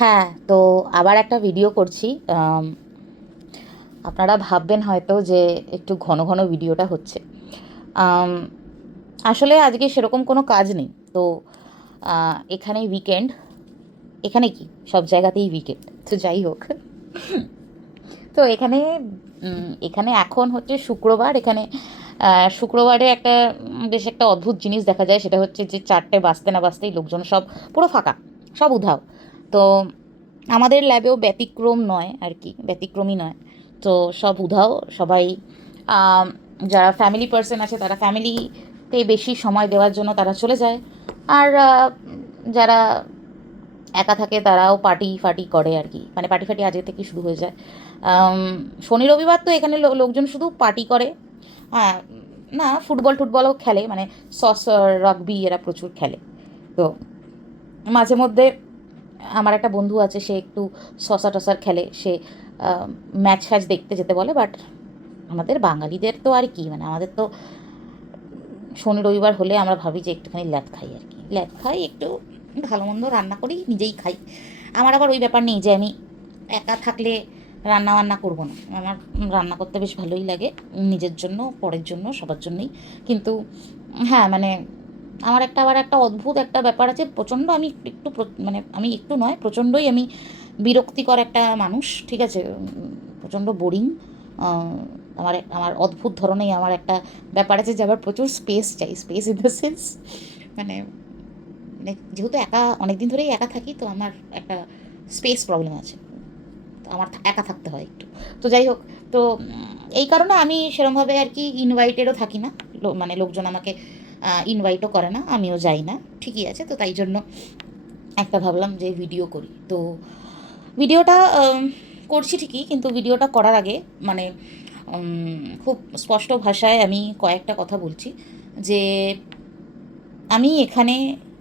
হ্যাঁ, তো আবার একটা ভিডিও করছি। আপনারা ভাববেন হয়তো যে একটু ঘন ঘন ভিডিওটা হচ্ছে। আম, আসলে আজকে সেরকম কোনো কাজ নেই। তো এখানে উইকেন্ড, এখানে কি সব জায়গাতেই উইকেন্ড, তো যাই হোক। তো এখানে এখন হচ্ছে শুক্রবার। এখানে শুক্রবারে একটা বেশ একটা অদ্ভুত জিনিস দেখা যায়, সেটা হচ্ছে যে 4টে বাজতে না বাজতেই লোকজন সব পুরো ফাঁকা, সব উধাও। তো আমাদের ল্যাবেও ব্যতিক্রম নয় আর কি, ব্যতিক্রমী নয়। তো সব উধাও, সবাই আম, যারা ফ্যামিলি পার্সন আছে তারা ফ্যামিলিতে বেশি সময় দেওয়ার জন্য তারা চলে যায়। আর যারা একা থাকে তারাও পার্টি ফার্টি করে আর কি, মানে পার্টি ফার্টি আজকে থেকে শুরু হয়ে যায়। শনি রবিবার তো এখানে লোকজন শুধু পার্টি করে। হ্যাঁ, না ফুটবল টুটবলও খেলে, মানে সসার রাগবি এরা প্রচুর খেলে। তো মাঝে মধ্যে আমার একটা বন্ধু আছে, সে একটু শসা টসার খেলে, সে ম্যাচ ফ্যাচ দেখতে যেতে বলে। বাট আমাদের বাঙালিদের তো আর কি, মানে আমাদের তো শনি রবিবার হলে আমরা ভাবি যে একটুখানি ল্যাদ খাই আর কি, ল্যাদ খাই, একটু ভালো মন্দ রান্না করি, নিজেই খাই। আমার আবার ওই ব্যাপার নেই যে আমি একা থাকলে রান্না বান্না করবো না। আমার রান্না করতে বেশ ভালোই লাগে, নিজের জন্য, পরের জন্য, সবার জন্যই। কিন্তু হ্যাঁ, মানে আমার আবার একটা অদ্ভুত একটা ব্যাপার আছে, প্রচণ্ড আমি একটু মানে আমি একটু নয়, প্রচণ্ডই আমি বিরক্তিকর একটা মানুষ, ঠিক আছে। প্রচণ্ড বোরিং। আমার অদ্ভুত ধরনের আমার একটা ব্যাপার আছে যে আবার প্রচুর স্পেস চাই, স্পেস ইন দ্য সেন্স, মানে মানে যেহেতু একা অনেক দিন ধরেই একা থাকি, তো আমার একটা স্পেস প্রবলেম আছে। তো আমার একা থাকতে হয় একটু। তো যাই হোক, তো এই কারণে আমি সেরকমভাবে আর কি ইনভাইটেডও থাকি না। মানে লোকজন আমাকে ইনভাইটও করে না, আমিও যাই না, ঠিকই আছে। তো তাই জন্য একটা ভাবলাম যে ভিডিও করি। তো ভিডিওটা করছি ঠিকই, কিন্তু ভিডিওটা করার আগে মানে খুব স্পষ্ট ভাষায় আমি কয়েকটা কথা বলছি যে আমি এখানে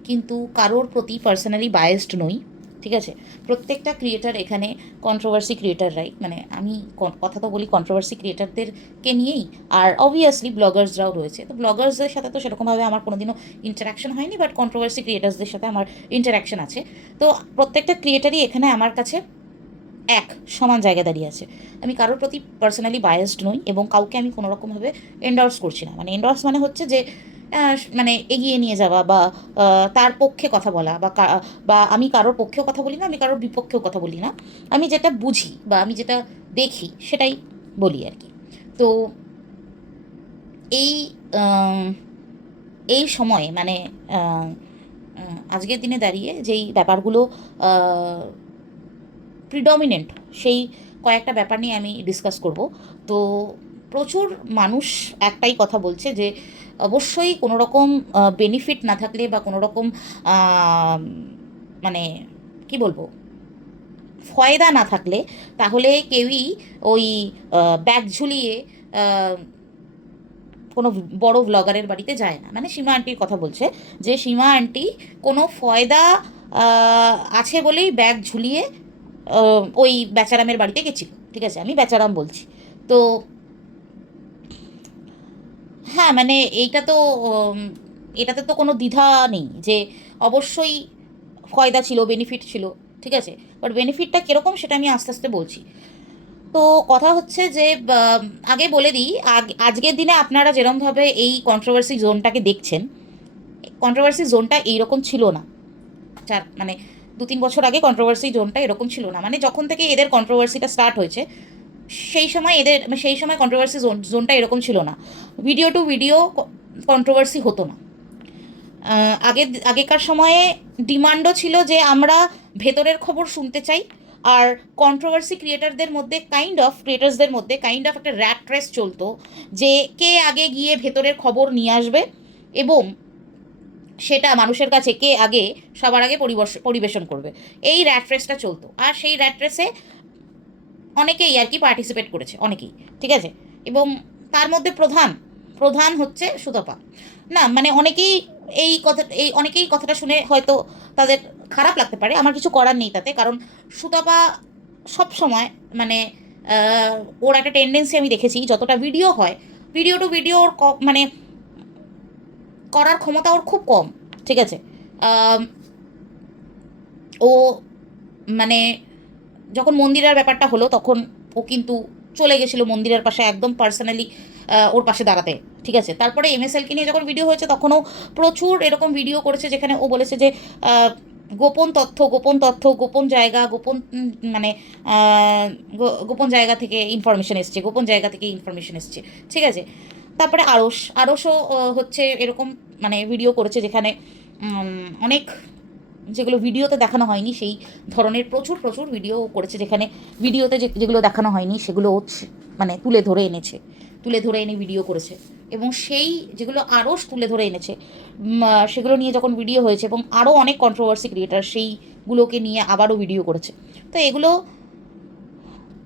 কিন্তু কারোর প্রতি পার্সোনালি বায়াসড নই, ঠিক আছে। প্রত্যেকটা ক্রিয়েটার এখানে কন্ট্রোভার্সি ক্রিয়েটাররাই, মানে আমি কথা তো বলি কন্ট্রোভার্সি ক্রিয়েটারদেরকে নিয়েই। আর অবভিয়াসলি ব্লগার্সরাও রয়েছে, তো ব্লগার্সদের সাথে তো সেরকমভাবে আমার কোনোদিনও ইন্টারাকশন হয়নি, বাট কন্ট্রোভার্সি ক্রিয়েটার্সদের সাথে আমার ইন্টারাকশন আছে। তো প্রত্যেকটা ক্রিয়েটারই এখানে আমার কাছে এক সমান জায়গায় দাঁড়িয়ে আছে। আমি কারোর প্রতি পার্সোনালি বায়াসড নই, এবং কাউকে আমি কোনো রকমভাবে এন্ডর্স করছি না। মানে এন্ডর্স মানে হচ্ছে যে মানে এগিয়ে নিয়ে যাওয়া, বা তার পক্ষে কথা বলা, বা আমি কারোর পক্ষেও কথা বলি না, আমি কারোর বিপক্ষেও কথা বলি না। আমি যেটা বুঝি বা আমি যেটা দেখি সেটাই বলি আর কি। তো এই আম, এই সময়ে মানে আহ, আজকের দিনে দাঁড়িয়ে যেই ব্যাপারগুলো প্রিডমিনেন্ট, সেই কয়েকটা ব্যাপার নিয়ে আমি ডিসকাস করব। তো প্রচুর মানুষ একটাই কথা বলছে যে অবশ্যই কোনো রকম বেনিফিট না থাকলে বা কোনো রকম মানে কি বলবো, ফয়দা না থাকলে তাহলে কেউই ওই ব্যাগ ঝুলিয়ে আহ, কোনো বড় ভ্লগারের বাড়িতে যায় না। মানে সীমা আন্টির কথা বলছে, যে সীমা আন্টি কোনো ফয়দা আছে বলেই ব্যাগ ঝুলিয়ে ওই বেচারামের বাড়িতে গেছিল, ঠিক আছে, আমি বেচারাম বলছি। তো হ্যাঁ, মানে এইটা তো উম, এটাতে তো কোনো দ্বিধা নেই যে অবশ্যই ফয়দা ছিল, বেনিফিট ছিল, ঠিক আছে। বাট বেনিফিটটা কীরকম সেটা আমি আস্তে আস্তে বলছি। তো কথা হচ্ছে যে আগে বলে দিই, আজকের দিনে আপনারা যেরমভাবে এই কন্ট্রোভার্সি জোনটাকে দেখছেন, কন্ট্রোভার্সি জোনটা এইরকম ছিল না। মানে 2-3 বছর আগে কন্ট্রোভার্সি জোনটা এরকম ছিল না। মানে যখন থেকে এদের কন্ট্রোভার্সিটা স্টার্ট হয়েছে, সেই সময় কন্ট্রোভার্সি জোনটা এরকম ছিল না। ভিডিও টু ভিডিও কন্ট্রোভার্সি হতো না। আগেকার সময়ে ডিমান্ডও ছিল যে আমরা ভেতরের খবর শুনতে চাই। আর ক্রিয়েটার্সদের মধ্যে কাইন্ড অফ একটা র্যাট রেস চলতো, যে কে আগে গিয়ে ভেতরের খবর নিয়ে আসবে, এবং সেটা মানুষের কাছে কে আগে সবার আগে পরিবেশন করবে। এই র্যাট রেসটা চলতো, আর সেই র্যাট রেসে অনেকেই আর কি পার্টিসিপেট করেছে, অনেকেই, ঠিক আছে। এবং তার মধ্যে প্রধান প্রধান হচ্ছে সুতপা। না মানে অনেকেই কথাটা শুনে হয়তো তাদের খারাপ লাগতে পারে, আমার কিছু করার নেই তাতে, কারণ সুতপা সব সময় মানে ওর একটা টেন্ডেন্সি আমি দেখেছি, যতটা ভিডিও হয়, ভিডিও টু ভিডিও ওর মানে করার ক্ষমতা ওর খুব কম, ঠিক আছে। আম, ও মানে যখন মন্দিরার ব্যাপারটা হলো তখন ও কিন্তু চলে গেছিলো মন্দিরের পাশে একদম পার্সোনালি ওর পাশে দাঁড়াতে, ঠিক আছে। তারপরে এমএসএলকে নিয়ে যখন ভিডিও হয়েছে তখনও প্রচুর এরকম ভিডিও করেছে যেখানে ও বলেছে যে গোপন তথ্য, গোপন তথ্য, গোপন জায়গা, গোপন মানে গোপন জায়গা থেকে ইনফরমেশন এসছে, গোপন জায়গা থেকে ইনফরমেশন এসছে, ঠিক আছে। তারপরে আরশও হচ্ছে এরকম মানে ভিডিও করেছে যেখানে অনেক যেগুলো ভিডিওতে দেখানো হয়নি সেই ধরনের প্রচুর প্রচুর ভিডিও করেছে, যেখানে ভিডিওতে যেগুলো দেখানো হয়নি সেগুলো মানে তুলে ধরে এনেছে, তুলে ধরে এনে ভিডিও করেছে। এবং সেই যেগুলো আরশ তুলে ধরে এনেছে সেগুলো নিয়ে যখন ভিডিও হয়েছে এবং আরও অনেক কন্ট্রোভার্সি ক্রিয়েটার সেইগুলোকে নিয়ে আবারও ভিডিও করেছে। তো এগুলো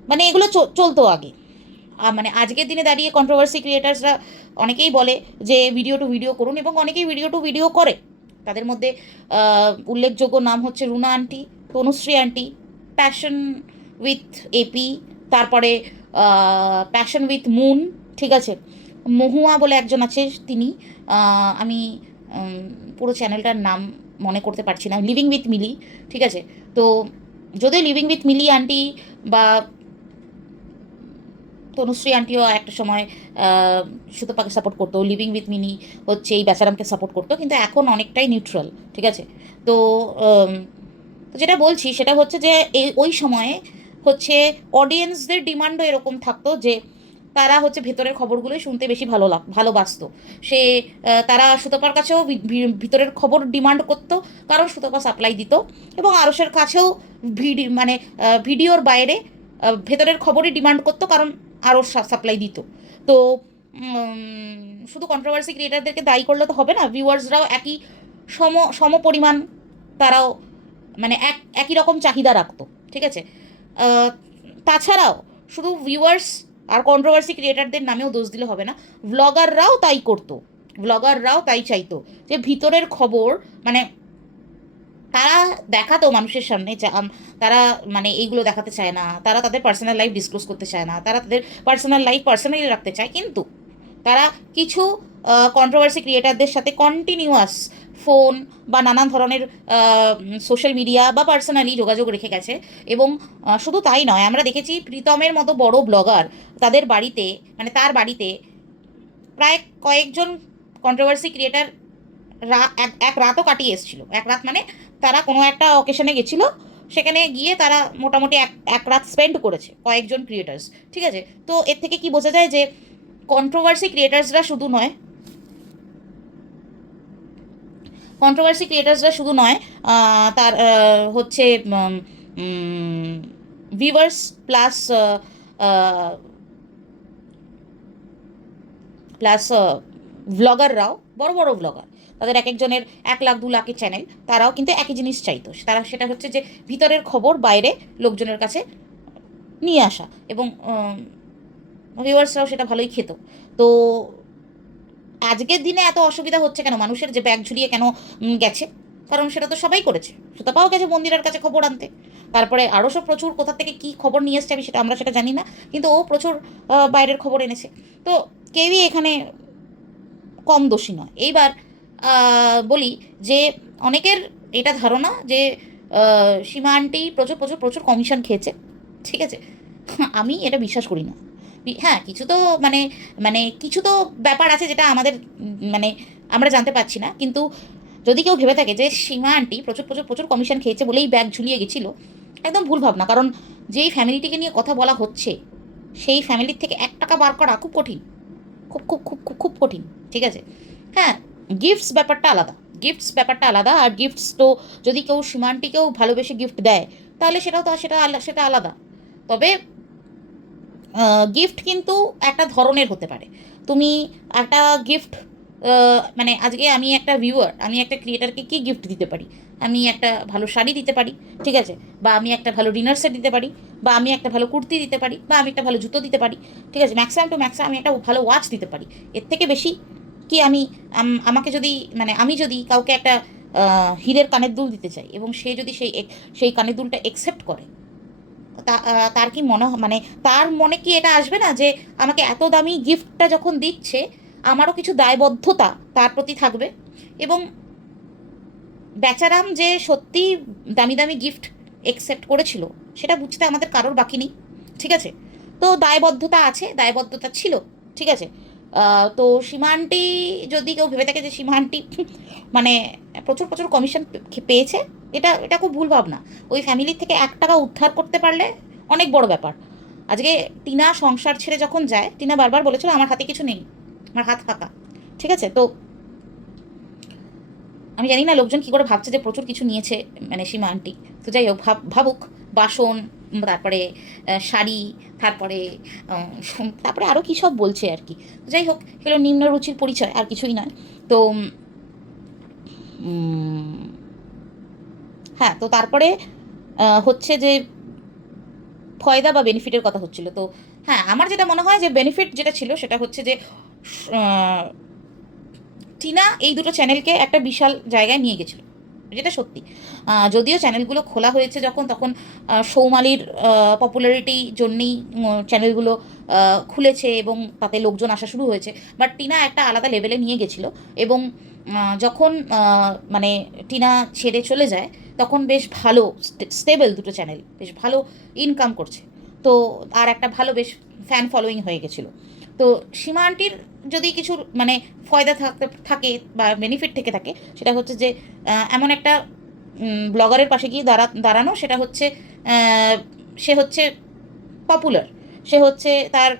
মানে এগুলো চলতো আগে। মানে আজকের দিনে দাঁড়িয়ে কন্ট্রোভার্সি ক্রিয়েটার্সরা অনেকেই বলে যে ভিডিও টু ভিডিও করুন, এবং অনেকেই ভিডিও টু ভিডিও করে। তাদের মধ্যে উল্লেখযোগ্য নাম হচ্ছে Runa aunty, Tanushree aunty, passion with Api, তারপরে প্যাশন উইথ মুন, ঠিক আছে। মহুয়া বলে একজন আছে, তিনি আমি পুরো চ্যানেলটার নাম মনে করতে পারছি না, লিভিং উইথ মিলি, ঠিক আছে। তো যদিও লিভিং উইথ মিলি আন্টি বা তনুশ্রী আন্টিও একটা সময় সুতপাকে সাপোর্ট করতো, লিভিং উইথ মিনি হচ্ছে এই বেচারামকে সাপোর্ট করতো, কিন্তু এখন অনেকটাই নিউট্রাল, ঠিক আছে। তো যেটা বলছি সেটা হচ্ছে যে ওই সময়ে হচ্ছে অডিয়েন্সদের ডিমান্ডও এরকম থাকতো যে তারা হচ্ছে ভেতরের খবরগুলোই শুনতে বেশি ভালোবাসতো। সে তারা সুতপার কাছেও ভিতরের খবর ডিমান্ড করতো, কারণ সুতপা সাপ্লাই দিত, এবং আরশের কাছেও মানে ভিডিওর বাইরে ভেতরের খবরই ডিমান্ড করতো, কারণ আরও সাপ্লাই দিত। তো শুধু কন্ট্রোভার্সি ক্রিয়েটারদেরকে দায়ী করলে তো হবে না, ভিউয়ার্সরাও একই সম পরিমাণ তারাও মানে একই রকম চাহিদা রাখতো, ঠিক আছে। তাছাড়াও শুধু ভিউয়ার্স আর কন্ট্রোভার্সি ক্রিয়েটারদের নামেও দোষ দিলে হবে না, ব্লগাররাও তাই করতো, ব্লগাররাও তাই চাইতো যে ভিতরের খবর মানে তারা দেখাতো মানুষের সামনে, তারা মানে এইগুলো দেখাতে চায় না, তারা তাদের পার্সোনাল লাইফ ডিসক্লোজ করতে চায় না, তারা তাদের পার্সোনাল লাইফ পার্সোনালি রাখতে চায়, কিন্তু তারা কিছু কন্ট্রোভার্সি ক্রিয়েটারদের সাথে কন্টিনিউয়াস ফোন বা নানান ধরনের সোশ্যাল মিডিয়া বা পার্সোনালি যোগাযোগ রেখে গেছে। এবং শুধু তাই নয়, আমরা দেখেছি প্রীতমের মতো বড় ব্লগার তাদের বাড়িতে মানে তার বাড়িতে প্রায় কয়েকজন কন্ট্রোভার্সি ক্রিয়েটার এক রাতও কাটিয়ে এসেছিল। এক রাত মানে তারা কোনো একটা অকেশনে গেছিলো, সেখানে গিয়ে তারা মোটামুটি এক রাত স্পেন্ড করেছে কয়েকজন ক্রিয়েটার্স, ঠিক আছে। তো এর থেকে কি বোঝা যায় যে কন্ট্রোভার্সি ক্রিয়েটার্সরা শুধু নয়, কন্ট্রোভার্সি ক্রিয়েটার্সরা শুধু নয়, তার হচ্ছে ভিউয়ার্স প্লাস প্লাস ভ্লগাররাও, বড় বড় ভ্লগার, তাদের এক একজনের 1 লাখ 2 লাখের চ্যানেল, তারাও কিন্তু একই জিনিস চাইতো, তারা সেটা হচ্ছে যে ভিতরের খবর বাইরে লোকজনের কাছে নিয়ে আসা, এবং ভিউয়ার্সরাও সেটা ভালোই খেত। তো আজকের দিনে এত অসুবিধা হচ্ছে কেন মানুষের, যে ব্যাগ ঝুলিয়ে কেন গেছে, কারণ সেটা তো সবাই করেছে। সুতপাও গেছে মন্দিরের কাছে খবর আনতে, তারপরে আরও সব প্রচুর কোথা থেকে কী খবর নিয়ে এসছে আমরা সেটা জানি না, কিন্তু ও প্রচুর বাইরের খবর এনেছে। তো কেউই এখানে কম দোষী নয়। এইবার বলি যে অনেকের এটা ধারণা যে সীমা আন্টি প্রচুর প্রচুর প্রচুর কমিশন খেয়েছে, ঠিক আছে। আমি এটা বিশ্বাস করি না। হ্যাঁ, কিছু তো মানে মানে কিছু তো ব্যাপার আছে যেটা আমাদের মানে আমরা জানতে পারছি না, কিন্তু যদি কেউ ভেবে থাকে যে সীমা আন্টি প্রচুর প্রচুর প্রচুর কমিশন খেয়েছে বলেই ব্যাগ ঝুলিয়ে গেছিলো, একদম ভুল ভাবনা। কারণ যেই ফ্যামিলিটিকে নিয়ে কথা বলা হচ্ছে সেই ফ্যামিলির থেকে 1 টাকা বার করা খুব কঠিন, খুব খুব খুব খুব খুব কঠিন, ঠিক আছে। হ্যাঁ, গিফটস ব্যাপারটা আলাদা, গিফটস ব্যাপারটা আলাদা, আর গিফটস তো যদি কেউ সীমা আন্টিকেও ভালোবেসে গিফট দেয় তাহলে সেটাও তো সেটা আলাদা। তবে গিফট কিন্তু একটা ধরনের হতে পারে। তুমি একটা গিফট মানে আজকে আমি একটা ভিউয়ার, আমি একটা ক্রিয়েটারকে কী গিফট দিতে পারি, আমি একটা ভালো শাড়ি দিতে পারি, ঠিক আছে, বা আমি একটা ভালো ডিনার সেট দিতে পারি, বা আমি একটা ভালো কুর্তি দিতে পারি, বা আমি একটা ভালো জুতো দিতে পারি, ঠিক আছে, ম্যাক্সিমাম টু ম্যাক্সিমাম আমি একটা ভালো ওয়াচ দিতে পারি। এর থেকে বেশি কি আমি আমাকে যদি মানে আমি যদি কাউকে একটা হীরের কানের দুল দিতে চাই এবং সে যদি সেই কানের দুলটা অ্যাকসেপ্ট করে, তার কি মানে তার মনে কি এটা আসবে না যে আমাকে এত দামি গিফটটা যখন দিচ্ছে আমারও কিছু দায়বদ্ধতা তার প্রতি থাকবে। এবং বেচারাম যে সত্যি দামি দামি গিফট একসেপ্ট করেছিল সেটা বুঝতে আমাদের কারোর বাকি নেই, ঠিক আছে। তো দায়বদ্ধতা আছে, দায়বদ্ধতা ছিল, ঠিক আছে। তো সীমা আন্টি যদি কেউ ভেবে থাকে যে সীমা আন্টি মানে প্রচুর প্রচুর কমিশন পেয়েছে, এটা এটা খুব ভুল ভাবনা। ওই ফ্যামিলির থেকে 1 টাকা উদ্ধার করতে পারলে অনেক বড় ব্যাপার। আজকে টিনা সংসার ছেড়ে যখন যায়, টিনা বারবার বলেছিল আমার হাতে কিছু নেই, আমার হাত ফাঁকা, ঠিক আছে। তো আমি জানি না লোকজন কী করে ভাবছে যে প্রচুর কিছু নিয়েছে মানে সীমা আন্টি। তো যাই হোক, ভাবুক। বাসন, তারপরে শাড়ি, তারপরে তারপরে আরও কী সব বলছে আর কি। তো যাই হোক, এগুলো নিম্ন রুচির পরিচয়, আর কিছুই নয়। তো হ্যাঁ, তো তারপরে হচ্ছে যে ফয়দা বা বেনিফিটের কথা হচ্ছিল। তো হ্যাঁ, আমার যেটা মনে হয় যে বেনিফিট যেটা ছিল সেটা হচ্ছে যে টিনা এই দুটো চ্যানেলকে একটা বিশাল জায়গায় নিয়ে গেছিল, যেটা সত্যি। যদিও চ্যানেলগুলো খোলা হয়েছে যখন, তখন সৌমালির পপুলারিটি জন্যেই চ্যানেলগুলো খুলেছে এবং তাতে লোকজন আসা শুরু হয়েছে। বাট টিনা একটা আলাদা লেভেলে নিয়ে গেছিলো। এবং যখন মানে টিনা ছেড়ে চলে যায়, তখন বেশ ভালো স্টেবল দুটো চ্যানেল, বেশ ভালো ইনকাম করছে। তো আর একটা ভালো বেশ ফ্যান ফলোয়িং হয়ে গেছিলো। তো সীমা আন্টির যদি কিছু মানে ফয়দা থাকে বা বেনিফিট থেকে থাকে, সেটা হচ্ছে যে এমন একটা ব্লগারের পাশে গিয়ে দাঁড়ানো, সেটা হচ্ছে সে হচ্ছে পপুলার, সে হচ্ছে তার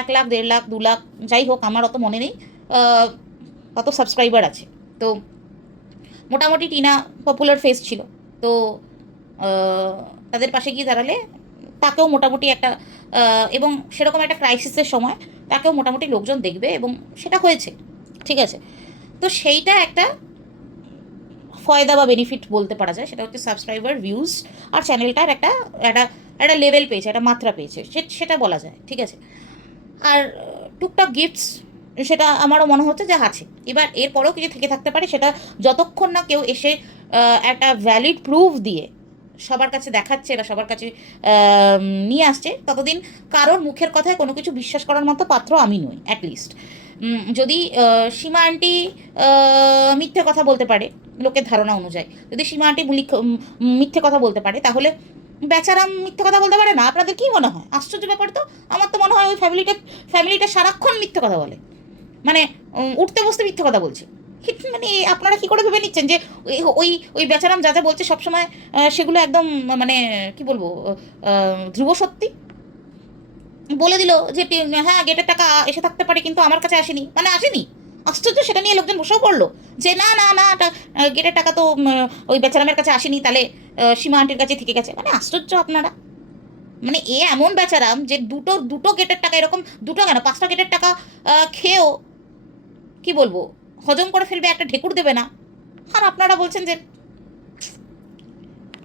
1 লাখ 1.5 লাখ 2 লাখ, যাই হোক আমার অত মনে নেই কত সাবস্ক্রাইবার আছে। তো মোটামুটি টিনা পপুলার ফেস ছিল। তো তাদের পাশে গিয়ে দাঁড়ালে তাকেও মোটামুটি একটা এবং সেরকম একটা ক্রাইসিসের সময় তাকেও মোটামুটি লোকজন দেখবে, এবং সেটা হয়েছে, ঠিক আছে। তো সেইটা একটা ফয়দা বা বেনিফিট বলতে পারা যায়। সেটা হচ্ছে সাবস্ক্রাইবার, ভিউজ, আর চ্যানেলটার একটা একটা একটা লেভেল পেয়েছে, একটা মাত্রা পেয়েছে, সেটা বলা যায়, ঠিক আছে। আর টুকটাক গিফটস, সেটা আমারও মনে হচ্ছে যে আছে। এবার এরপরেও কিছু থেকে থাকতে পারে, সেটা যতক্ষণ না কেউ এসে একটা ভ্যালিড প্রুফ দিয়ে সবার কাছে দেখাচ্ছে বা সবার কাছে নিয়ে আসছে, ততদিন কারোর মুখের কথায় কোনো কিছু বিশ্বাস করার মতো পাত্র আমি নই অ্যাটলিস্ট। যদি সীমা আন্টি মিথ্যে কথা বলতে পারে, লোকের ধারণা অনুযায়ী যদি সীমা আন্টি মিথ্যে কথা বলতে পারে, তাহলে বেচারাম মিথ্যে কথা বলতে পারে না? আপনাদের কী মনে হয়? আশ্চর্য ব্যাপার তো। আমার তো মনে হয় ওই ফ্যামিলিটা সারাক্ষণ মিথ্যে কথা বলে, মানে উঠতে বসতে মিথ্যে কথা বলছে। মানে আপনারা কী করে ভেবে নিচ্ছেন যে ওই ওই বেচারাম যা যা বলছে সবসময় সেগুলো একদম মানে কি বলবো, ধ্রুব সত্যি? বলে দিল যে হ্যাঁ গেটের টাকা এসে থাকতে পারে কিন্তু আমার কাছে আসেনি, মানে আসেনি। আশ্চর্য, সেটা নিয়ে লোকজন বসেও পড়লো যে না না না, গেটের টাকা তো ওই বেচারামের কাছে আসেনি, তাহলে সীমা আন্টির কাছে থেকে গেছে। মানে আশ্চর্য আপনারা। মানে এমন বেচারাম যে দুটো দুটো গেটের টাকা, এরকম দুটো কেন 5টা গেটের টাকা খেয়েও কি বলবো হজম করে ফেলবে, একটা ঢেকুর দেবে না। আর আপনারা বলছেন যে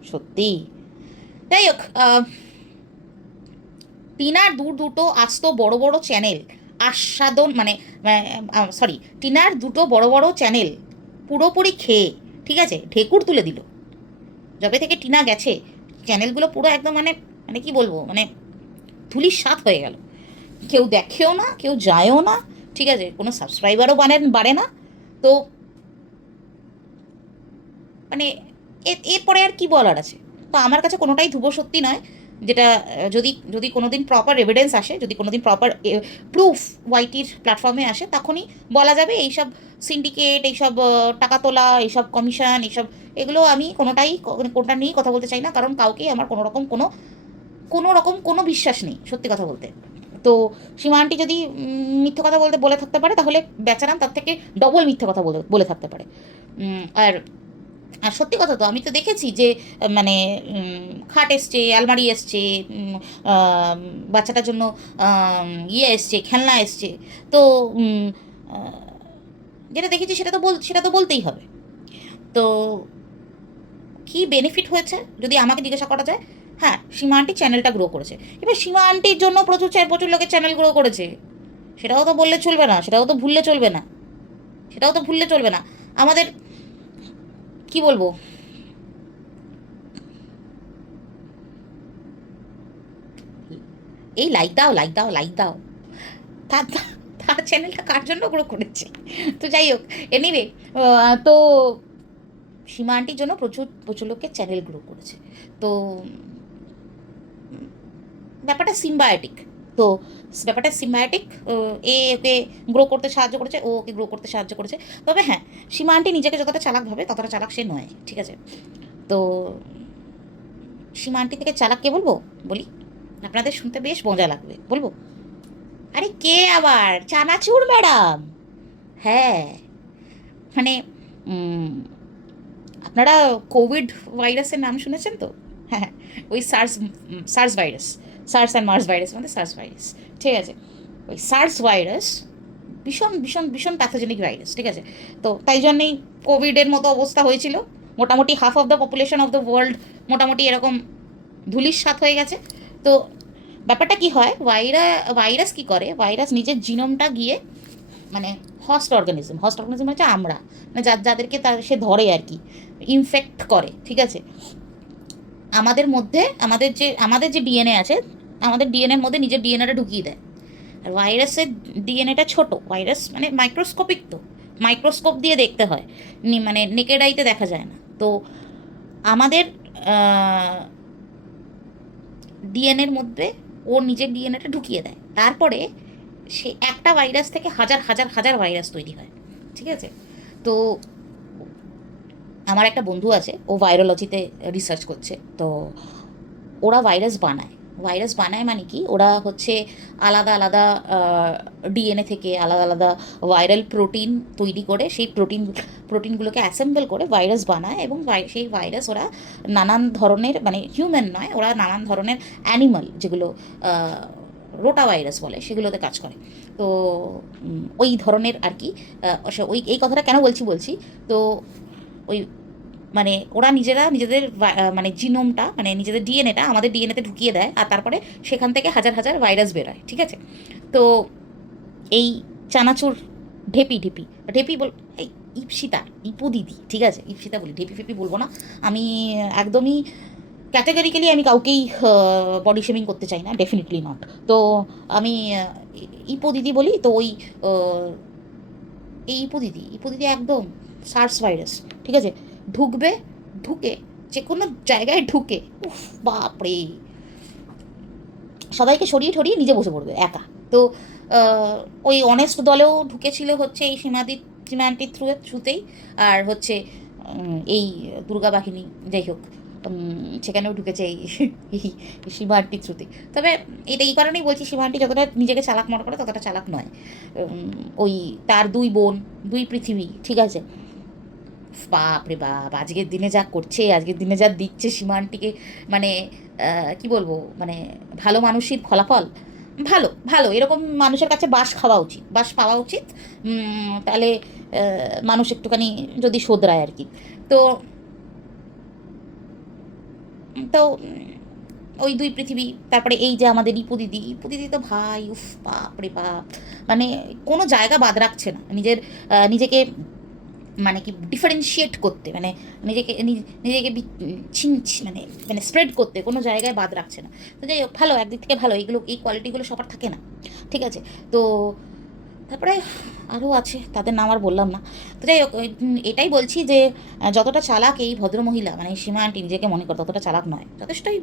সত্যি। যাই হোক, টিনার দুটো আস্ত বড় বড় চ্যানেল আস্বাদন মানে সরি, টিনার দুটো বড় বড় চ্যানেল পুরোপুরি খেয়ে, ঠিক আছে, ঢেকুর তুলে দিল। যবে থেকে টিনা গেছে চ্যানেলগুলো পুরো একদম মানে মানে কি বলবো, মানে ধুলির স্বাদ হয়ে গেল। কেউ দেখেও না, কেউ যায়ও না, ঠিক আছে, কোনো সাবস্ক্রাইবারও বাড়ে না। তো মানে এরপরে আর কি বলার আছে? তো আমার কাছে কোনোটাই ধ্রুব সত্যি নয়। যেটা যদি যদি কোনো দিন প্রপার এভিডেন্স আসে, যদি কোনো দিন প্রপার প্রুফ ওয়াইটির প্ল্যাটফর্মে আসে, তখনই বলা যাবে এইসব সিন্ডিকেট, এইসব টাকা তোলা, এইসব কমিশন, এইসব এগুলো আমি কোনোটা নিয়েই কথা বলতে চাই না, কারণ কাউকেই আমার কোনো রকম বিশ্বাস নেই সত্যি কথা বলতে। তো সীমা আন্টি যদি মিথ্যে কথা বলে থাকতে পারে, তাহলে বেচারাম তার থেকে ডবল মিথ্যে কথা বলে থাকতে পারে। আর আর সত্যি কথা তো আমি তো দেখেছি যে মানে খাট এসছে, আলমারি এসছে, বাচ্চাটার জন্য ইয়ে এসছে, খেলনা এসছে। তো যেটা দেখেছি সেটা তো বলতেই হবে। তো কী বেনিফিট হয়েছে যদি আমাকে জিজ্ঞাসা করা যায়? হ্যাঁ, সীমা আন্টি চ্যানেলটা গ্রো করেছে। এবার সীমা আন্টির জন্য প্রচুর লোকের চ্যানেল গ্রো করেছে, সেটাও তো বললে চলবে না, সেটাও তো ভুললে চলবে না, সেটাও তো ভুললে চলবে না। আমাদের কি বলবো, এই লাইক দাও, লাইক দাও, লাইক দাও। তার তার চ্যানেলটা কার জন্য গ্রো করেছে? তো যাই হোক, এনিওয়ে, তো সীমা আন্টির জন্য প্রচুর প্রচুর লোকের চ্যানেল গ্রো করেছে। তো ব্যাপারটা সিম্বায়োটিক। তো ব্যাপারটা সিম্বায়োটিক। এ ওকে গ্রো করতে সাহায্য করেছে, ও ওকে গ্রো করতে সাহায্য করেছে। তবে হ্যাঁ, সীমা আন্টি নিজেকে যতটা চালাক ভাবে ততটা চালাক সে নয়, ঠিক আছে? তো সীমা আন্টি থেকে চালাক কে বলবো বলি, আপনাদের শুনতে বেশ মজা লাগবে, বলবো? আরে কে আবার? চানাচুর ম্যাডাম। হ্যাঁ, মানে আপনারা কোভিড ভাইরাসের নাম শুনেছেন তো? হ্যাঁ, ওই SARS, SARS virus, SARS and MERS virus মানে সার্স ভাইরাস, ঠিক আছে? ওই সার্স ভাইরাস ভীষণ ভীষণ ভীষণ প্যাথোজেনিক ভাইরাস, ঠিক আছে? তো তাই জন্যেই কোভিডের মতো অবস্থা হয়েছিল। মোটামুটি half of the population of the world মোটামুটি এরকম ধুলিস্যাৎ হয়ে গেছে। তো ব্যাপারটা কি হয়, ভাইরাস কি করে, ভাইরাস নিজের জিনোমটা গিয়ে মানে হস্ট অর্গানিজম হচ্ছে আমরা, মানে যাদেরকে তার সে ধরে আর কি, ইনফেক্ট করে, ঠিক আছে? আমাদের মধ্যে আমাদের যে ডিএনএ আছে, আমাদের ডিএনএর মধ্যে নিজের ডিএনএটা ঢুকিয়ে দেয়। আর ভাইরাসের ডিএনএটা ছোট, ভাইরাস মানে মাইক্রোস্কোপিক, তো মাইক্রোস্কোপ দিয়ে দেখতে হয়, মানে নেকেড আইতে দেখা যায় না। তো আমাদের ডিএনএর মধ্যে ওর নিজের ডিএনএটা ঢুকিয়ে দেয়, তারপরে সে একটা ভাইরাস থেকে হাজার হাজার হাজার ভাইরাস তৈরি হয়, ঠিক আছে? তো আমার একটা বন্ধু আছে, ও ভাইরোলজিতে রিসার্চ করছে। তো ওরা ভাইরাস বানায় মানে কি, ওরা হচ্ছে আলাদা আলাদা ডিএনএ থেকে আলাদা আলাদা ভাইরাল প্রোটিন তৈরি করে, সেই প্রোটিনগুলোকে অ্যাসেম্বল করে ভাইরাস বানায়, এবং সেই ভাইরাস ওরা নানান ধরনের, মানে হিউম্যান নয়, ওরা নানান ধরনের অ্যানিমাল, যেগুলো রোটা ভাইরাস বলে, সেগুলোতে কাজ করে। তো ওই ধরনের আর কি। ওই এই কথাটা কেন বলছি, তো ওই মানে ওরা নিজেদের মানে জিনোমটা, মানে নিজেদের ডিএনএটা আমাদের ডিএনএতে ঢুকিয়ে দেয়, আর তারপরে সেখান থেকে হাজার হাজার ভাইরাস বেরোয়, ঠিক আছে? তো এই চানাচুর ঢেপি ঢেপি ঢেপি বল, এই ইপসিতা, ইপু দিদি, ঠিক আছে? ইপসিতা বলি, ঢেপি ফেপি বলবো না। আমি একদমই ক্যাটাগরিক্যালি আমি কাউকেই বডি শেমিং করতে চাই না, ডেফিনেটলি নট। তো আমি ইপো দিদি বলি। তো ওই এই ইপো দিদি একদম সার্স ভাইরাস, ঠিক আছে? ঢুকবে, ঢুকে যে কোনো জায়গায় ঢুকে, উফ বাপরে, সবাইকে সরিয়ে ঠরিয়ে নিজে বসে পড়বে একা। তো ওই অনেস্ট দলেও ঢুকেছিল হচ্ছে এই সীমা আন্টির থ্রুতেই, আর হচ্ছে এই দুর্গা বাহিনী, যাই হোক, সেখানেও ঢুকেছে এই সীমা আন্টির থ্রুতে। তবে এটা এই কারণেই বলছি, সীমা আন্টি যতটা নিজেকে চালাক মনে করে ততটা চালাক নয়। ওই তার দুই বোন, দুই পৃথিবী, ঠিক আছে? বাপরে বাপ, আজকের দিনে যা করছে, আজকের দিনে যা দিচ্ছে সীমা আন্টিকে, মানে কি বলবো, মানে ভালো মানুষের ফলাফল। ভালো ভালো এরকম মানুষের কাছে বাস পাওয়া উচিত। তাহলে মানুষ একটুখানি যদি শোধরায় আর কি। তো তো ওই দুই পৃথিবী, তারপরে এই যে আমাদের ইপু দিদি তো ভাই, উফ বাপরে বাপ, মানে কোনো জায়গা বাদ রাখছে না নিজেকে, মানে কি ডিফারেন্সিয়েট করতে, মানে নিজেকে মানে মানে স্প্রেড করতে কোনো জায়গায় বাদ রাখছে না। তো যাই হোক, ভালো, একদিক থেকে ভালো, এই কোয়ালিটিগুলো সবার থাকে না, ঠিক আছে? তো তারপরে আরও আছে, তাদের নাম আর বললাম না। তো যাই হোক, এটাই বলছি যে যতটা চালাক এই ভদ্রমহিলা, মানে সীমা আন্টি নিজেকে মনে করে, ততটা চালাক নয়, যথেষ্টই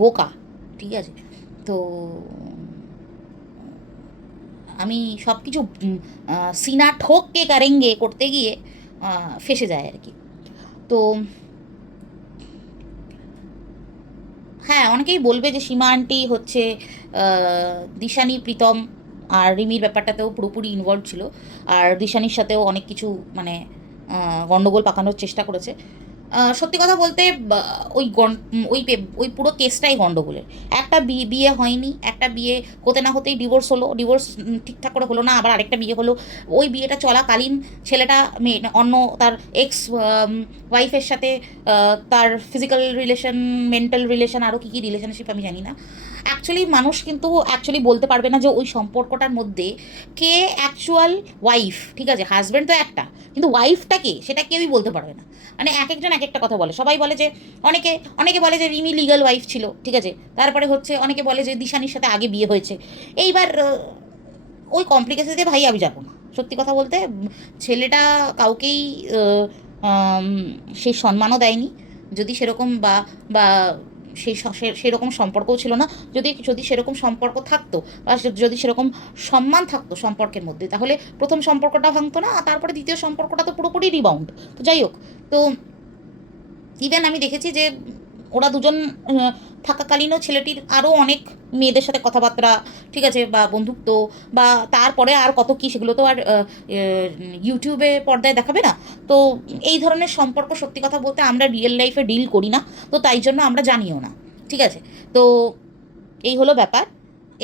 বোকা, ঠিক আছে? তো আমি সব কিছু সিনা ঠোক কে কারেঙ্গে করতে গিয়ে ফেসে যায় আর কি। তো হ্যাঁ, অনেকেই বলবে যে সীমা আন্টি হচ্ছে দিশানি, প্রীতম আর রিমির ব্যাপারটাতেও পুরোপুরি ইনভলভ ছিল, আর দিশানির সাথেও অনেক কিছু মানে গণ্ডগোল পাকানোর চেষ্টা করেছে। সত্যি কথা বলতে, ওই পুরো কেসটাই গণ্ডগোলের। একটা বিয়ে হয়নি, একটা বিয়ে হতে না হতেই ডিভোর্স ঠিকঠাক করে হলো না, আবার আরেকটা বিয়ে হলো। ওই বিয়েটা চলাকালীন ছেলেটা অন্য তার এক্স ওয়াইফের সাথে তার ফিজিক্যাল রিলেশন, মেন্টাল রিলেশন, আরও কী কী রিলেশনশিপ আমি জানি না। মানুষ কিন্তু অ্যাকচুয়ালি বলতে পারবে না যে ওই সম্পর্কটার মধ্যে কে অ্যাকচুয়াল ওয়াইফ, ঠিক আছে? হাজব্যান্ড তো একটা, কিন্তু ওয়াইফটা কে সেটা কেউই বলতে পারবে না। মানে এক একজন এক একটা কথা বলে, সবাই বলে যে অনেকে অনেকে বলে যে রিমি লিগাল ওয়াইফ ছিল, ঠিক আছে? তারপরে হচ্ছে অনেকে বলে যে দিশানির সাথে আগে বিয়ে হয়েছে। এইবার ওই কমপ্লিকেশনে ভাই আমি যাবো না, সত্যি কথা বলতে। ছেলেটা কাউকেই আম, সেই সম্মানও দেয়নি, যদি সেরকম বা বা সেরকম সম্পর্কও ছিল না। যদি যদি সেরকম সম্পর্ক থাকতো বা যদি সেরকম সম্মান থাকতো সম্পর্কের মধ্যে, তাহলে প্রথম সম্পর্কটা ভাঙতো না, আর তারপরে দ্বিতীয় সম্পর্কটা তো পুরোপুরি রিবাউন্ড। তো যাই হোক, তো ইভেন আমি দেখেছি যে ওরা দুজন থাকাকালীনও ছেলেটির আরও অনেক মেয়েদের সাথে কথাবার্তা, ঠিক আছে, বা বন্ধুত্ব, বা তারপরে আর কত কী, সেগুলো তো আর ইউটিউবে পর্দায় দেখাবে না। তো এই ধরনের সম্পর্ক সত্যি কথা বলতে আমরা রিয়েল লাইফে ডিল করি না, তো তাই জন্য আমরা জানিও না, ঠিক আছে। তো এই হলো ব্যাপার।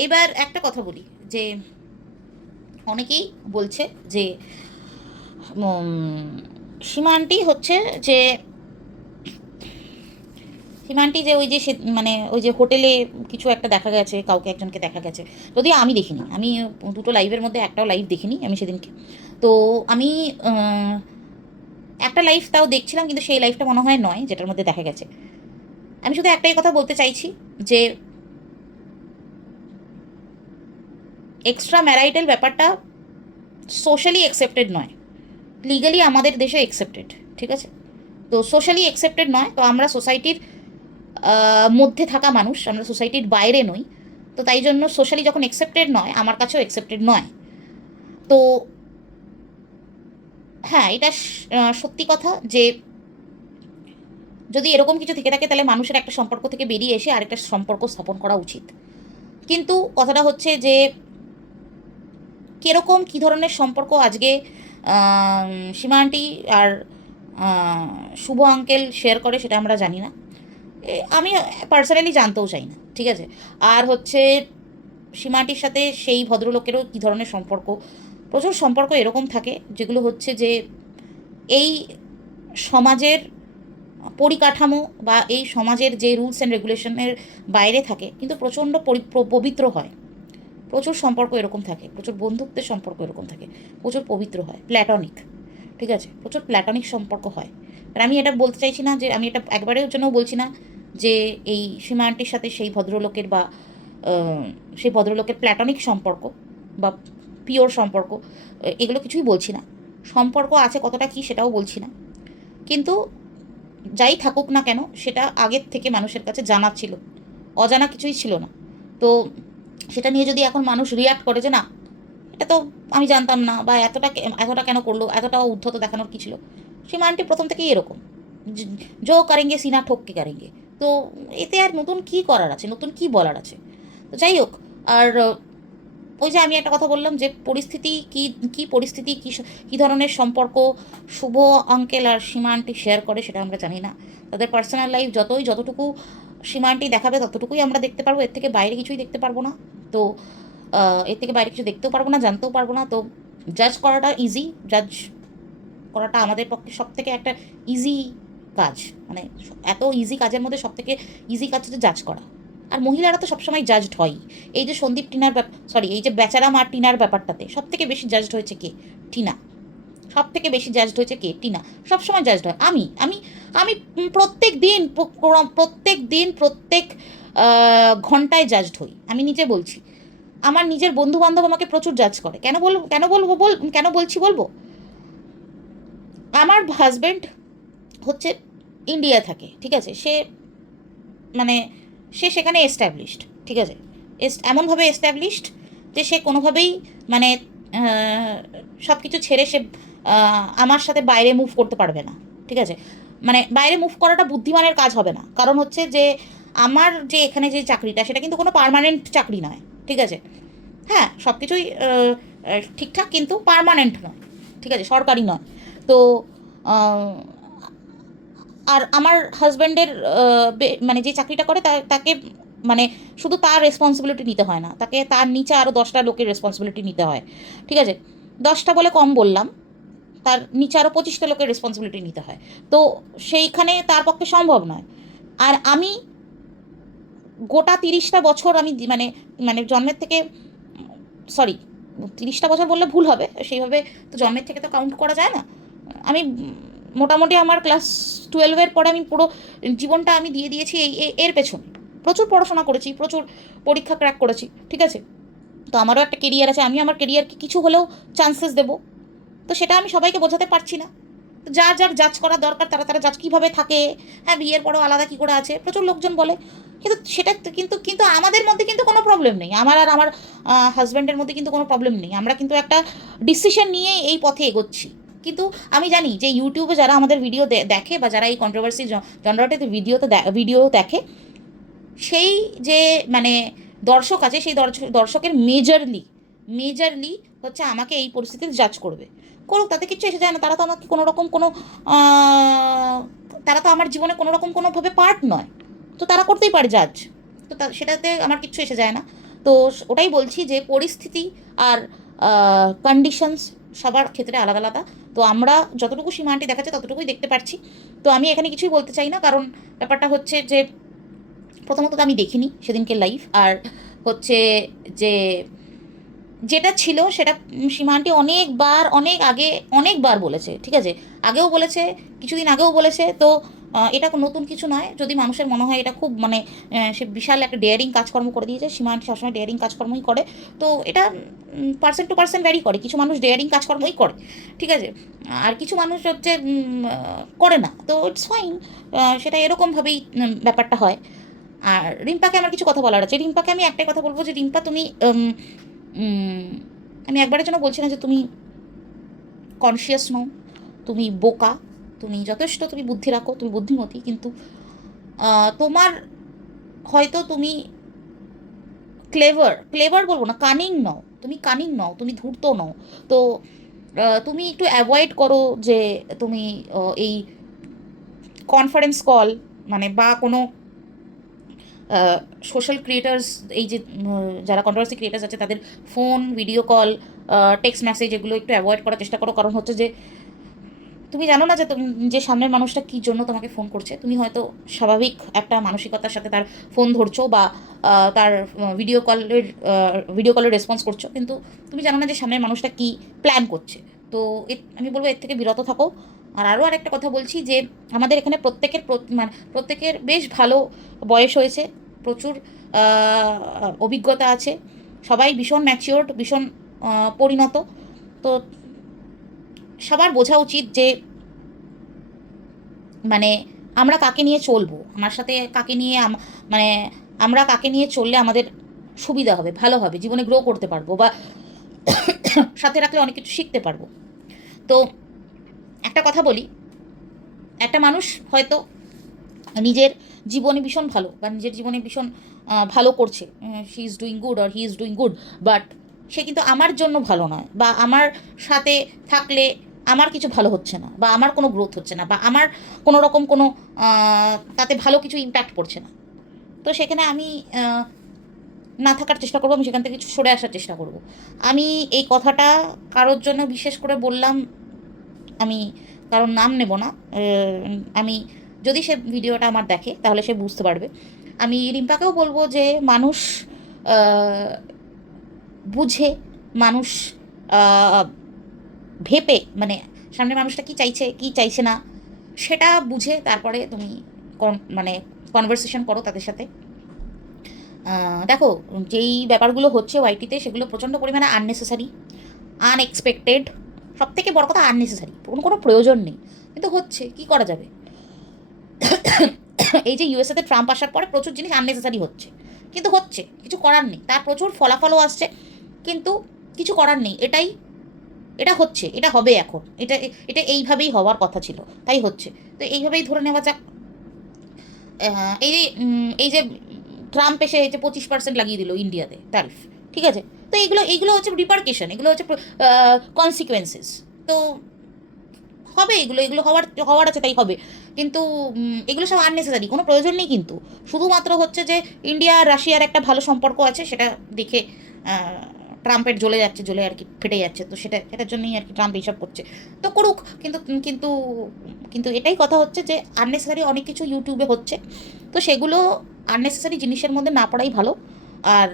এবার একটা কথা বলি, যে অনেকেই বলছে যে সীমা আন্টি হচ্ছে যে সীমান্টি যে ওই যে মানে ওই যে হোটেলে কিছু একটা দেখা গেছে, কাউকে একজনকে দেখা গেছে, যদিও আমি দেখিনি, আমি দুটো লাইভের মধ্যে একটাও লাইভ দেখিনি আমি সেদিনকে। তো আমি একটা লাইভ তাও দেখছিলাম, কিন্তু সেই লাইভটা মনে হয় নয় যেটার মধ্যে দেখা গেছে। আমি শুধু একটাই কথা বলতে চাইছি, যে এক্সট্রা ম্যারাইটাল ব্যাপারটা সোশ্যালি অ্যাকসেপ্টেড নয়, লিগালি আমাদের দেশে অ্যাকসেপ্টেড, ঠিক আছে। তো সোশ্যালি অ্যাকসেপ্টেড নয়, তো আমরা সোসাইটির মধ্যে থাকা মানুষ, আমরা সোসাইটির বাইরে নই। তো তাই জন্য সোশ্যালি যখন অ্যাকসেপ্টেড নয়, আমার কাছেও অ্যাকসেপ্টেড নয়। তো হ্যাঁ, এটা সত্যি কথা যে যদি এরকম কিছু থেকে থাকে, তাহলে মানুষের একটা সম্পর্ক থেকে বেরিয়ে এসে আরেকটা সম্পর্ক স্থাপন করা উচিত। কিন্তু কথাটা হচ্ছে যে কীরকম কী ধরনের সম্পর্ক আজকে সীমা আন্টি আর শুভ আঙ্কেল শেয়ার করে, সেটা আমরা জানি না, আমি পার্সোনালি জানতেও চাই না, ঠিক আছে। আর হচ্ছে সীমাটির সাথে সেই ভদ্রলোকেরও কী ধরনের সম্পর্ক, প্রচুর সম্পর্ক এরকম থাকে যেগুলো হচ্ছে যে এই সমাজের পরিকাঠামো বা এই সমাজের যে রুলস অ্যান্ড রেগুলেশনের বাইরে থাকে, কিন্তু প্রচণ্ড পবিত্র হয়। প্রচুর সম্পর্ক এরকম থাকে, প্রচুর বন্ধুত্বের সম্পর্ক এরকম থাকে, প্রচুর পবিত্র হয়, প্ল্যাটনিক, ঠিক আছে, প্রচুর প্ল্যাটনিক সম্পর্ক হয়। আর আমি এটা বলতে চাইছি না, যে আমি এটা একবারের জন্যও বলছি না যে এই সীমা আন্টির সাথে সেই ভদ্রলোকের বা সেই ভদ্রলোকের প্ল্যাটনিক সম্পর্ক বা পিওর সম্পর্ক, এগুলো কিছুই বলছি না। সম্পর্ক আছে কতটা কী সেটাও বলছি না, কিন্তু যাই থাকুক না কেন, সেটা আগের থেকে মানুষের কাছে জানা ছিল, অজানা কিছুই ছিল না। তো সেটা নিয়ে যদি এখন মানুষ রিয়াক্ট করে যে না, এটা তো আমি জানতাম না, বা এতটা কেন করলো, এতটাও উদ্ধত দেখানোর কী ছিল, সীমা আন্টি প্রথম থেকেই এরকম, জো কারেঙ্গে সিনা ঠোককে কারেঙ্গে। তো এতে আর নতুন কী করার আছে, নতুন কী বলার আছে। তো যাই হোক, আর ওই যে আমি একটা কথা বললাম যে পরিস্থিতি কী, কী পরিস্থিতি, কী ধরনের সম্পর্ক শুভ আঙ্কেল আর সীমা আন্টি শেয়ার করে, সেটা আমরা জানি না। তাদের পার্সোনাল লাইফ যতটুকু সীমা আন্টি দেখাবে ততটুকুই আমরা দেখতে পারবো, এর থেকে বাইরে কিছুই দেখতে পারবো না। তো এর থেকে বাইরে কিছু দেখতেও পারবো না, জানতেও পারবো না। তো জাজ করাটা ইজি, জাজ করাটা আমাদের পক্ষে সব থেকে একটা ইজি কাজ, মানে এত ইজি কাজের মধ্যে সব থেকে ইজি কাজ হচ্ছে জাজ করা। আর মহিলারা তো সবসময় জাজড হয়। এই যে সন্দীপ টিনার সরি, এই যে বেচারাম আর টিনার ব্যাপারটাতে সব থেকে বেশি জাজড হয়েছে কে? টিনা। সব থেকে বেশি জাজড হয়েছে কে? টিনা। সবসময় জাজড হয়। আমি আমি আমি প্রত্যেক দিন প্রত্যেক দিন প্রত্যেক ঘন্টায় জাজড হই, আমি নিজে বলছি। আমার নিজের বন্ধু বান্ধব আমাকে প্রচুর জাজ করে। কেন বলছি বলবো, আমার হাজব্যান্ড হচ্ছে ইন্ডিয়া থাকে, ঠিক আছে, সে মানে সে সেখানে এস্টাবলিশড, ঠিক আছে, এমনভাবে এস্টাবলিশড যে সে কোনোভাবেই মানে সব কিছু ছেড়ে সে আমার সাথে বাইরে মুভ করতে পারবে না, ঠিক আছে। মানে বাইরে মুভ করাটা বুদ্ধিমানের কাজ হবে না, কারণ হচ্ছে যে আমার যে এখানে যে চাকরিটা, সেটা কিন্তু কোনো পার্মানেন্ট চাকরি নয়, ঠিক আছে। হ্যাঁ, সব কিছুই ঠিকঠাক, কিন্তু পার্মানেন্ট নয়, ঠিক আছে, সরকারি নয়। তো আর আমার হাজব্যান্ডের মানে যে চাকরিটা করে তাকে মানে শুধু তার রেসপন্সিবিলিটি নিতে হয় না, তাকে তার নিচে আরও 10টা লোকের রেসপন্সিবিলিটি নিতে হয়, ঠিক আছে। 10টা বলে কম বললাম, তার নিচে আরও 25টা লোকের রেসপন্সিবিলিটি নিতে হয়। তো সেইখানে তার পক্ষে সম্ভব নয়। আর আমি গোটা 30টা বছর আমি মানে মানে জন্মের থেকে, সরি, 30টা বছর বললে ভুল হবে, সেইভাবে তো জন্মের থেকে তো কাউন্ট করা যায় না। আমি মোটামুটি আমার ক্লাস 12-এর পরে আমি পুরো জীবনটা আমি দিয়ে দিয়েছি এর পেছনে। প্রচুর পড়াশোনা করেছি, প্রচুর পরীক্ষা ক্র্যাক করেছি, ঠিক আছে। তো আমারও একটা কেরিয়ার আছে, আমি আমার কেরিয়ারকে কিছু হলেও চান্সেস দেবো। তো সেটা আমি সবাইকে বোঝাতে পারছি না, তো যার যার জাজ করার দরকার তারা তারা জাজ কীভাবে থাকে, হ্যাঁ বিয়ের পরেও আলাদা কী করে আছে, প্রচুর লোকজন বলে। কিন্তু সেটা কিন্তু কিন্তু আমাদের মধ্যে কিন্তু কোনো প্রবলেম নেই, আমার আর আমার হাজব্যান্ডের মধ্যে কিন্তু কোনো প্রবলেম নেই, আমরা কিন্তু একটা ডিসিশন নিয়ে এই পথে এগোচ্ছি। কিন্তু আমি জানি যে ইউটিউবে যারা আমাদের ভিডিও দেখে বা যারা এই কন্ট্রোভার্সি জনরাটিতে ভিডিও দেখে, সেই যে মানে দর্শক আছে, সেই দর্শকের মেজারলি হচ্ছে আমাকে এই পরিস্থিতিতে জাজ করবে। করুক, তাতে কিচ্ছু এসে যায় না, তারা তো আমাকে কোনো রকম কোনো তারা তো আমার জীবনে কোনো রকম কোনোভাবে পার্ট নয়, তো তারা করতেই পারে জাজ, তো সেটাতে আমার কিচ্ছু এসে যায় না। তো ওটাই বলছি যে পরিস্থিতি আর কন্ডিশনস সবার ক্ষেত্রে আলাদা আলাদা। তো আমরা যতটুকু সীমাটি দেখাচ্ছে ততটুকুই দেখতে পাচ্ছি। তো আমি এখানে কিছুই বলতে চাই না, কারণ ব্যাপারটা হচ্ছে যে প্রথমত তো আমি দেখিনি সেদিনকে লাইভ, আর হচ্ছে যে যেটা ছিল সেটা সীমান্টি অনেকবার বলেছে, ঠিক আছে, আগেও বলেছে, কিছুদিন আগেও বলেছে। তো এটা নতুন কিছু নয়। যদি মানুষের মনে হয় এটা খুব মানে সে বিশাল একটা ডেয়ারিং কাজকর্ম করে দিয়েছে, সীমান্টি সবসময় ডেয়ারিং কাজকর্মই করে। তো এটা পার্সন টু পার্সন ভ্যারি করে, কিছু মানুষ ডেয়ারিং কাজকর্মই করে, ঠিক আছে, আর কিছু মানুষ হচ্ছে করে না, তো ইটস ফাইন, সেটা এরকমভাবেই ব্যাপারটা হয়। আর রিম্পাকে আমার কিছু কথা বলার আছে। রিম্পাকে আমি একটাই কথা বলবো যে রিম্পা তুমি আমি একবারের জন্য বলছি না যে তুমি কনসিয়াস নও, তুমি বোকা, তুমি যথেষ্ট তুমি বুদ্ধি রাখো, তুমি বুদ্ধিমতী, কিন্তু তোমার হয়তো তুমি ক্লেভার বলবো না, কানিং নও, তুমি কানিং নও, তুমি ধূর্ত নও। তো তুমি একটু অ্যাভয়েড করো যে তুমি এই কনফারেন্স কল মানে বা কোনো সোশ্যাল ক্রিয়েটার্স, এই যে যারা কন্ট্রোভার্সি ক্রিয়েটার্স আছে তাদের phone, video call, text message, এগুলো একটু অ্যাভয়েড করার চেষ্টা করো। কারণ হচ্ছে যে তুমি জানো না যে যে সামনের মানুষটা কী জন্য তোমাকে ফোন করছে। তুমি হয়তো স্বাভাবিক একটা মানসিকতার সাথে তার ফোন ধরছো বা তার ভিডিও কলের রেসপন্স করছো, কিন্তু তুমি জানো না যে সামনের মানুষটা কী প্ল্যান করছে। তো আমি বলবো এর থেকে বিরত থাকো। আর আরও আরেকটা কথা বলছি যে আমাদের এখানে প্রত্যেকের বেশ ভালো বয়স হয়েছে, প্রচুর অভিজ্ঞতা আছে, সবাই ভীষণ ম্যাচিওর্ড, ভীষণ পরিণত। তো সবার বোঝা উচিত যে মানে আমরা কাকে নিয়ে চলবো, আমার সাথে কাকে নিয়ে মানে আমরা কাকে নিয়ে চললে আমাদের সুবিধা হবে, ভালো হবে, জীবনে গ্রো করতে পারবো, বা সাথে রাখলে অনেক কিছু শিখতে পারবো। তো একটা কথা বলি, একটা মানুষ হয়তো নিজের জীবনে ভীষণ ভালো বা নিজের জীবনে ভীষণ ভালো করছে, she is doing good or he is doing good, but সে কিন্তু আমার জন্য ভালো নয়, বা আমার সাথে থাকলে আমার কিছু ভালো হচ্ছে না, বা আমার কোনো গ্রোথ হচ্ছে না, বা আমার কোনো রকম কোনো তাতে ভালো কিছু ইম্প্যাক্ট পড়ছে না। তো সেখানে আমি না থাকার চেষ্টা করবো, আমি সেখান থেকে কিছু সরে আসার চেষ্টা করব। আমি এই কথাটা কারোর জন্য বিশেষ করে বললাম, আমি কারোর নাম নেব না, আমি যদি সে ভিডিওটা আমার দেখে তাহলে সে বুঝতে পারবে। আমি রিম্পাকেও বলবো যে মানুষ বুঝে, মানুষ ভেবে, মানে সামনে মানুষটা কী চাইছে কী চাইছে না সেটা বুঝে তারপরে তুমি মানে কনভারসেশন করো তাদের সাথে। দেখো, যেই ব্যাপারগুলো হচ্ছে ওয়াইটিতে সেগুলো প্রচণ্ড পরিমাণে আননেসেসারি, আনএক্সপেক্টেড, সব থেকে বড় কথা আননেসেসারি, কোনো প্রয়োজন নেই, কিন্তু হচ্ছে, কি করা যাবে। এই যে ইউএসএতে ট্রাম্প আসার পরে প্রচুর জিনিস আননেসেসারি হচ্ছে, কিন্তু হচ্ছে, কিছু করার নেই, তার প্রচুর ফলাফলও আসছে, কিন্তু কিছু করার নেই, এটা হচ্ছে, এটা হবে এখন, এটা এইভাবেই হওয়ার কথা ছিল, তাই হচ্ছে। তো এইভাবেই ধরে নেওয়া যাক। এই যে ট্রাম্প এসে এই যে 25% লাগিয়ে দিল ইন্ডিয়াতে ট্যারিফ, ঠিক আছে, তো এইগুলো হচ্ছে রিপার্কেশন, এগুলো হচ্ছে কনসিকুয়েন্সেস। তো হবে, এগুলো হওয়ার আছে, তাই হবে। কিন্তু এগুলো সব আননেসেসারি, কোনো প্রয়োজন নেই। কিন্তু শুধুমাত্র হচ্ছে যে ইন্ডিয়া আর রাশিয়ার একটা ভালো সম্পর্ক আছে, সেটা দেখে ট্রাম্পের জ্বলে আর কি ফেটে যাচ্ছে, তো সেটার জন্যই আর কি ট্রাম্প এইসব করছে। তো করুক, কিন্তু কিন্তু কিন্তু এটাই কথা হচ্ছে যে আননেসেসারি অনেক কিছু ইউটিউবে হচ্ছে, তো সেগুলো আননেসেসারি জিনিসের মধ্যে না পড়াই ভালো। আর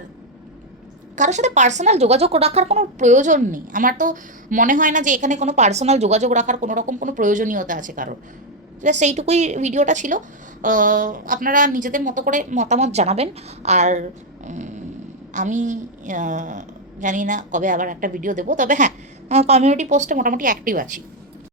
কারোর সাথে পার্সোনাল যোগাযোগ রাখার কোনো প্রয়োজন নেই, আমার তো মনে হয় না যে এখানে কোনো পার্সোনাল যোগাযোগ রাখার কোনো রকম কোনো প্রয়োজনীয়তা আছে কারোর। সেইটুকুই ভিডিওটা ছিল। আপনারা নিজেদের মতো করে মতামত জানাবেন। আর আমি জানি না কবে আবার একটা ভিডিও দেবো, তবে হ্যাঁ, কমিউনিটি পোস্টে মোটামুটি অ্যাক্টিভ আছি।